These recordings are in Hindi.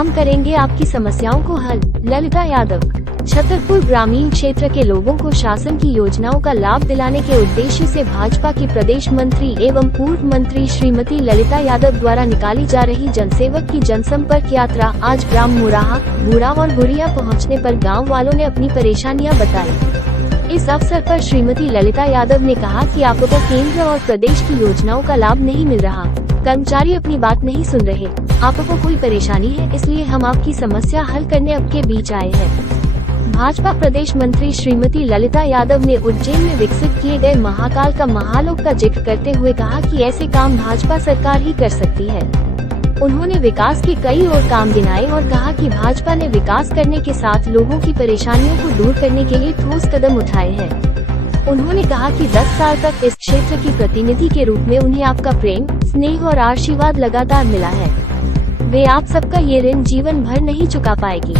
हम करेंगे आपकी समस्याओं को हल। ललिता यादव। छतरपुर ग्रामीण क्षेत्र के लोगों को शासन की योजनाओं का लाभ दिलाने के उद्देश्य से भाजपा की प्रदेश मंत्री एवं पूर्व मंत्री श्रीमती ललिता यादव द्वारा निकाली जा रही जनसेवक की जनसंपर्क यात्रा आज ग्राम मुराहा, बूढ़ा और बुरिया पहुंचने पर गांव वालों ने अपनी परेशानियां बताई। इस अवसर पर श्रीमती ललिता यादव ने कहा कि आपको केंद्र और प्रदेश की योजनाओं का लाभ नहीं मिल रहा, कर्मचारी अपनी बात नहीं सुन रहे, आपको कोई परेशानी है, इसलिए हम आपकी समस्या हल करने आपके बीच आए हैं। भाजपा प्रदेश मंत्री श्रीमती ललिता यादव ने उज्जैन में विकसित किए गए महाकाल का महालोक का जिक्र करते हुए कहा कि ऐसे काम भाजपा सरकार ही कर सकती है। उन्होंने विकास के कई और काम गिनाए और कहा कि भाजपा ने विकास करने के साथ लोगों की परेशानियों को दूर करने के लिए ठोस कदम उठाए हैं। उन्होंने कहा कि 10 साल तक इस क्षेत्र की प्रतिनिधि के रूप में उन्हें आपका प्रेम, स्नेह और आशीर्वाद लगातार मिला है। वे आप सबका ये ऋण जीवन भर नहीं चुका पाएगी।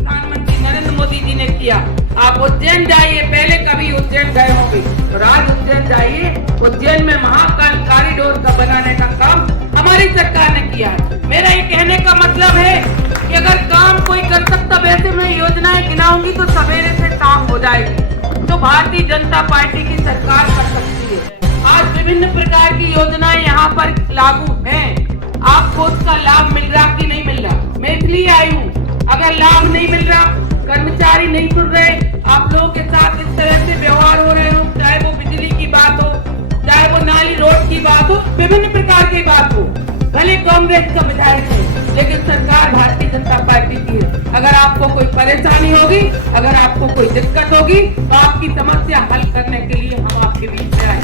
प्रधानमंत्री नरेंद्र मोदी जी ने किया। आप उज्जैन जाइए, पहले कभी उज्जैन गए होंगे तो आज उज्जैन जाइए। उज्जैन में महाकाल कॉरिडोर का बनाने का काम हमारी सरकार ने किया है। मेरा ये कहने का मतलब है कि अगर काम कोई कर सकता, वैसे मैं योजनाएं गिनाऊंगी तो सवेरे से शाम हो जाएगी, तो भारतीय जनता पार्टी की सरकार कर सकती है। आज विभिन्न प्रकार की योजनाएं यहाँ पर लागू हैं। आपको उसका लाभ मिल रहा कि नहीं मिल रहा? मैं इसलिए आई हूँ, अगर लाभ नहीं मिल रहा, कर्मचारी नहीं सुन रहे, आप लोगों के साथ इस तरह से व्यवहार हो रहे हो, चाहे वो बिजली की बात हो, चाहे वो नाली रोड की बात हो, विभिन्न प्रकार की बात हो, भले कांग्रेस का विधायक है, लेकिन सरकार भारतीय जनता पार्टी की है। अगर आपको कोई परेशानी होगी, अगर आपको कोई दिक्कत होगी, तो आपकी समस्या हल करने के लिए हम आपके बीच में आए।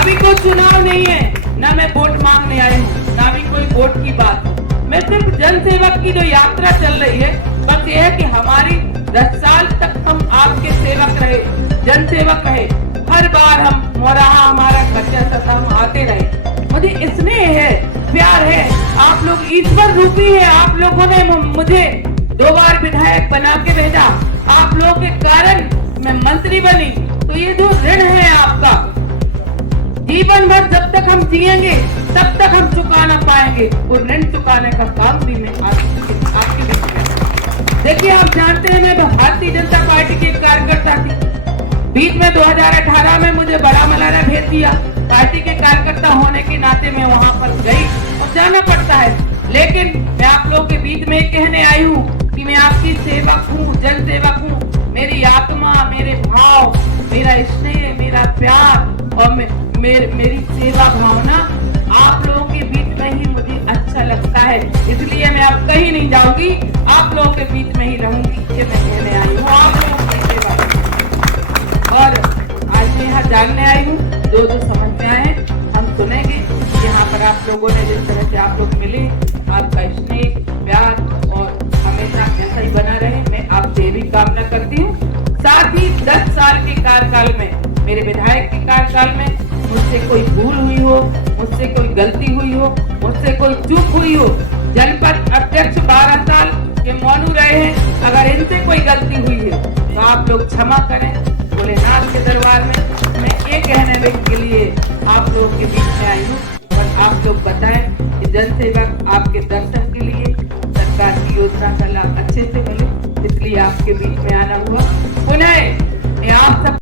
अभी कोई चुनाव नहीं है, न मैं वोट मांगने आई हूँ, ना भी कोई वोट की बात हो। मैं सिर्फ जनसेवक की जो यात्रा चल रही है, बस ये है कि हमारी 10 साल तक हम आपके सेवक रहे, जनसेवक रहे। हर बार हम मोराहा हमारा घर जैसा था, हम आते रहे। मुझे स्नेह है, प्यार है, आप लोग ईश्वर रूपी है। आप लोगों ने मुझे 2 बार विधायक बना के भेजा, आप लोगों के कारण मैं मंत्री बनी। तो ये जो ऋण है आपका, जीवन भर जब तक हम जिएंगे तब तक हम चुका ना पाएंगे। और ऋण चुकाने का काम भी मैं आपके बीच में। देखिए, आप जानते हैं मैं भारतीय जनता पार्टी के कार्यकर्ता थी। बीच में 2018 में मुझे बड़ा मलारा भेज दिया। पार्टी के कार्यकर्ता होने के नाते मैं वहां पर गई और जाना पड़ता है, लेकिन मैं आप लोगों के बीच में कहने आई हूँ कि मैं आपकी सेवक हूँ, जन सेवक हूँ। मेरी आत्मा, मेरे भाव, मेरा स्नेह, मेरा प्यार और मेरी सेवा भावना आप लोगों के बीच में ही मुझे अच्छा लगता है। इसलिए मैं अब कहीं नहीं जाऊंगी, आप लोगों के बीच में ही रहूंगी। ये मैं कहने आई हूँ आप लोगों की सेवा। और आज मैं यहाँ जानने आई हूँ, जो समस्याएं हैं हम सुनेंगे। यहाँ पर आप लोगों ने जिस तरह से आप लोग मिले, आपका स्नेह, प्यार और हमेशा ऐसा ही बना रहे, मैं आपसे ये भी कामना करती हूँ। साथ ही 10 साल के कार्यकाल में, मेरे विधायक के कार्यकाल में मुझसे कोई भूल हुई हो, मुझसे कोई गलती हुई हो, मुझसे कोई चूक हुई हो, जनपद अध्यक्ष 12 साल के मौनू रहे हैं, अगर इनसे कोई गलती हुई है तो आप लोग क्षमा करें। भोलेनाथ के दरबार में मैं ये कहने के लिए आप लोगों के बीच में आई हूँ। और आप लोग बताएं कि जनसेवक आपके दर्शन के लिए सरकार की योजना का लाभ अच्छे से मिले, इसलिए आपके बीच में